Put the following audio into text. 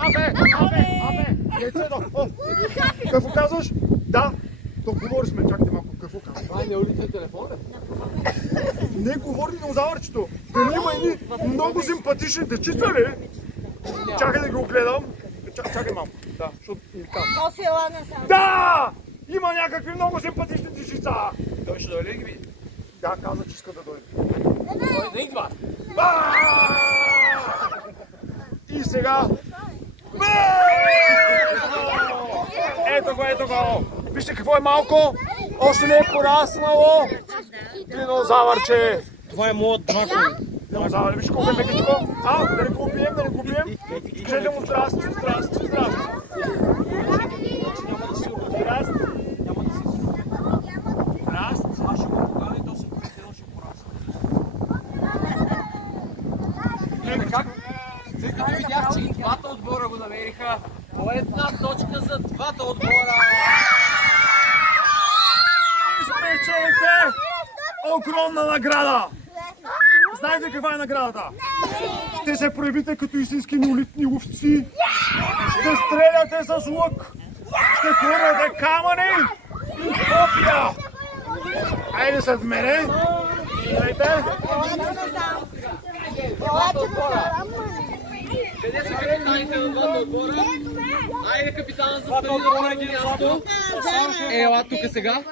Абе! Яйцето! Какво казваш? Да! То говори сме, чакайте малко, какво казваш? Това не улича телефона? Не говори динозавърчето. Дали има едни много симпатични дечица ли? Чакай да ги огледам. Чакай малко. Да, защото ми казвам. Да! Има някакви много симпатични дечица. Той ще дойде ли ги види? Да, каза, че иска да дойде. Той да идва. И сега... Ето го! Вижте какво е малко! Още не е пораснало! Динозавърче! Това е моят дракон. Динозавър, виж колко е мекичко! Да не го убием! Кажете му здрасти! Здрасти. Няма да си убие. Здрасти! Аз ще го поканя и то се председно ще порасне. Как? Тъй като видях, че и двата отбора го намериха, по една точка за двата отбора. Спечелите огромна награда! Знаете каква е наградата? Ще се проявите като истински неолитни ловци. Ще стреляте с лък. Ще хвърляте камъни и копия. Айде след мене. Идайте. Къде са капитаните на двата отбора? Айде капитана застани на първо място. Ела тук сега.